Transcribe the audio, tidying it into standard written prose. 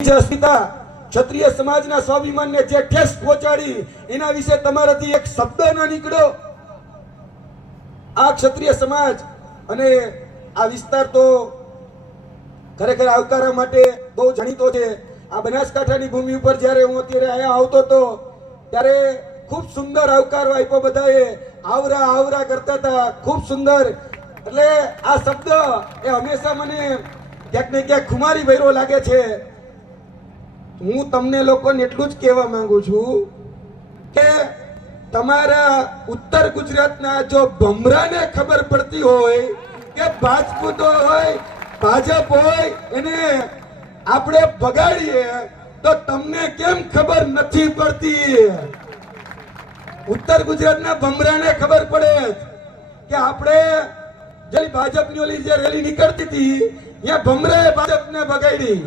ક્ષત્રિય સમાજના સ્વાભિમાનને જે ઠેસ પહોંચાડી એના વિશે તમારાથી એક શબ્દ ન નીકળ્યો. આ ક્ષત્રિય સમાજ અને આ વિસ્તાર તો ખરેખર આવકારા માટે બહુ જાણીતો છે. આ બનાસકાંઠાની ભૂમિ ઉપર જ્યારે હું અત્યારે અહીંયા આવતો હતો ત્યારે ખૂબ સુંદર આવકારો આપ્યો. બધાએ આવરા આવરા કરતા હતા, ખૂબ સુંદર. એટલે આ શબ્દ એ હંમેશા મને ક્યાંક ને ક્યાંક ખુમારી ભર્યો લાગે છે. હું તમને લોકોને એટલું જ કહેવા માંગુ છું કે તમારા ઉત્તર ગુજરાતના જો ભમરાને ખબર પડતી હોય કે રાજપૂતો હોય, ભાજપ હોય, એને આપણે બગાડીએ તો તમને કેમ ખબર નથી પડતી? ઉત્તર ગુજરાતના ભમરાને ખબર પડે કે આપણે જે ભાજપની ઓલી જે રેલી નીકળતી હતી ત્યાં ભમરાએ ભાજપને બગાડી.